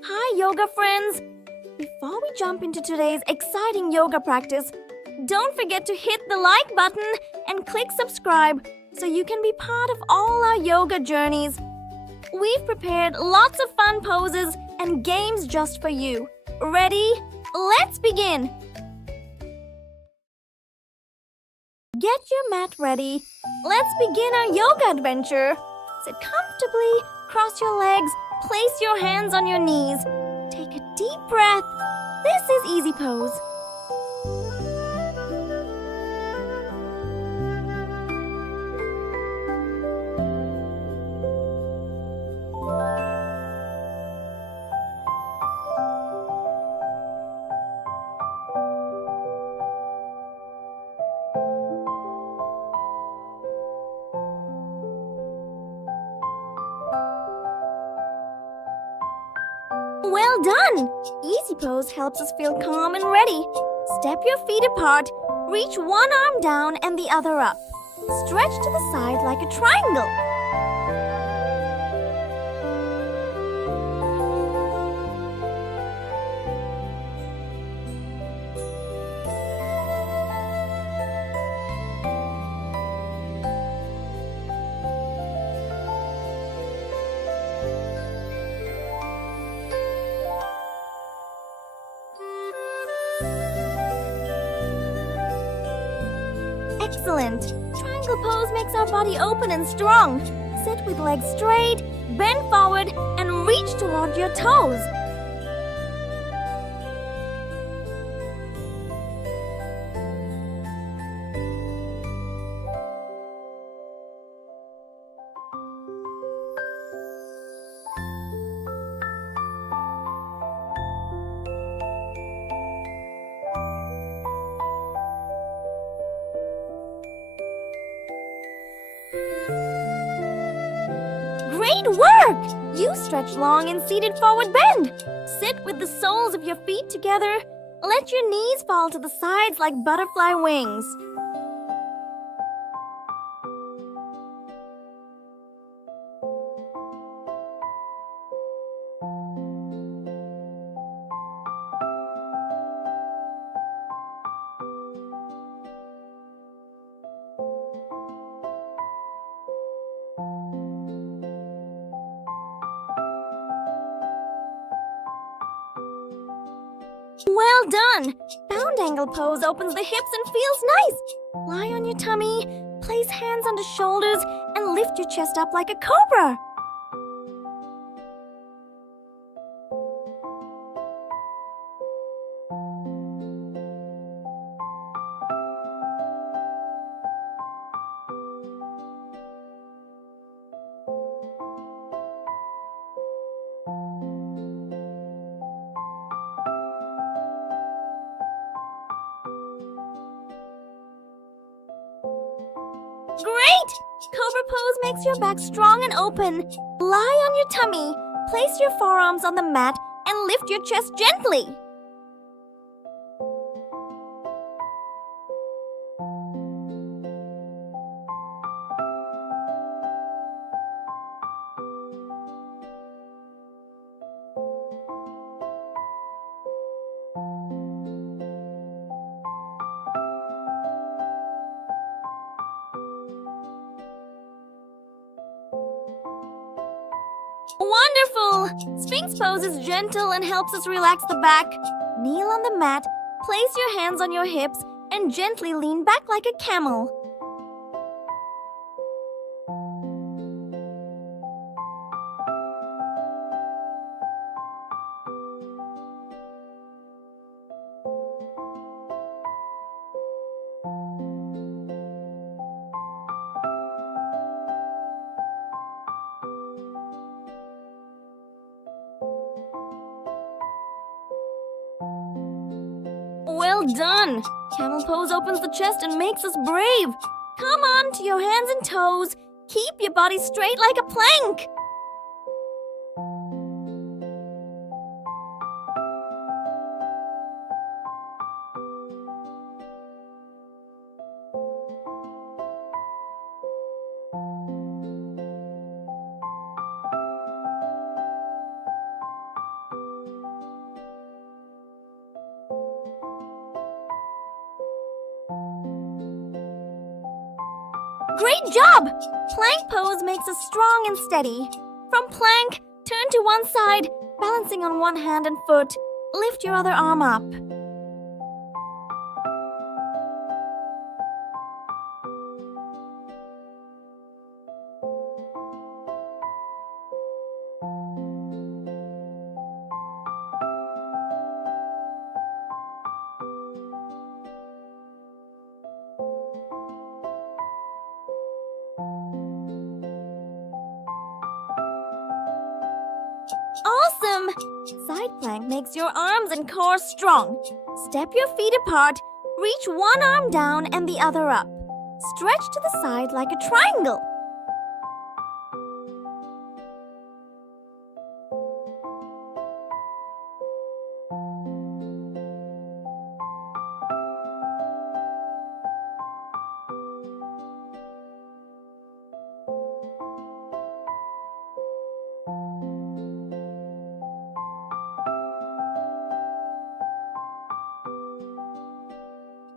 Hi, yoga friends! Before we jump into today's exciting yoga practice, don't forget to hit the like button and click subscribe so you can be part of all our yoga journeys. We've prepared lots of fun poses and games just for you. Ready? Let's begin! Get your mat ready. Let's begin our yoga adventure. Sit comfortably, cross your legs, place your hands on your knees. Take a deep breath. This is easy pose. Well done! Easy pose helps us feel calm and ready. Step your feet apart, reach one arm down and the other up. Stretch to the side like a triangle. Excellent! Triangle pose makes our body open and strong. Sit with legs straight, bend forward, and reach toward your toes. Great work! You stretch long in seated forward bend. Sit with the soles of your feet together. Let your knees fall to the sides like butterfly wings. Well done! Bound angle pose opens the hips and feels nice. Lie on your tummy, place hands on the shoulders, and lift your chest up like a cobra. Great! Cobra pose makes your back strong and open. Lie on your tummy, place your forearms on the mat, and lift your chest gently. Wonderful! Sphinx pose is gentle and helps us relax the back. Kneel on the mat, place your hands on your hips, and gently lean back like a camel. Well done! Camel pose opens the chest and makes us brave. Come on to your hands and toes. Keep your body straight like a plank. Great job! Plank pose makes us strong and steady. From plank, turn to one side, balancing on one hand and foot. Lift your other arm up. Awesome! Side plank makes your arms and core strong. Step your feet apart, reach one arm down and the other up. Stretch to the side like a triangle.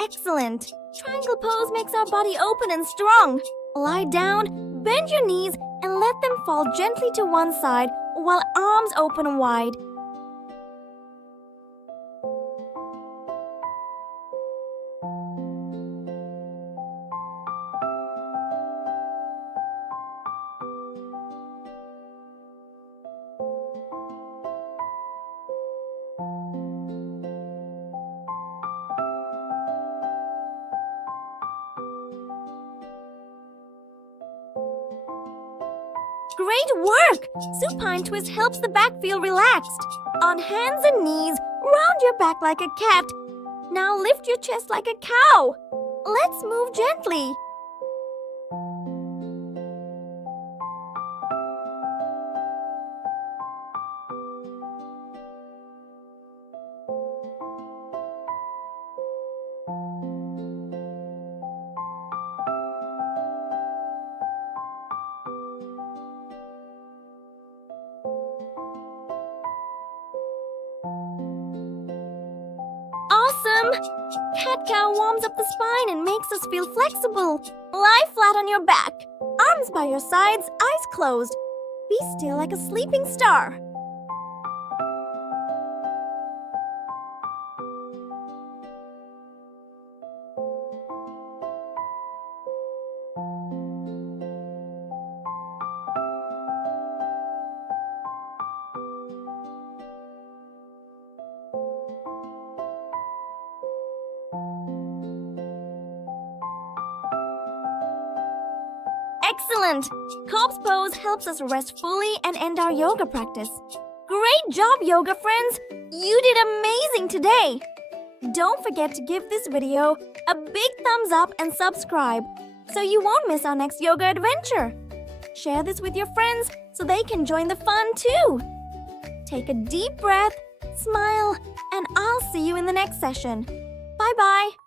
Excellent! Triangle pose makes our body open and strong. Lie down, bend your knees, and let them fall gently to one side while arms open wide. Great work! Supine twist helps the back feel relaxed. On hands and knees, round your back like a cat. Now lift your chest like a cow. Let's move gently. Awesome! Cat-cow warms up the spine and makes us feel flexible. Lie flat on your back. Arms by your sides, eyes closed. Be still like a sleeping star. Excellent! Corpse pose helps us rest fully and end our yoga practice. Great job, yoga friends! You did amazing today! Don't forget to give this video a big thumbs up and subscribe so you won't miss our next yoga adventure. Share this with your friends so they can join the fun too. Take a deep breath, smile, and I'll see you in the next session. Bye-bye!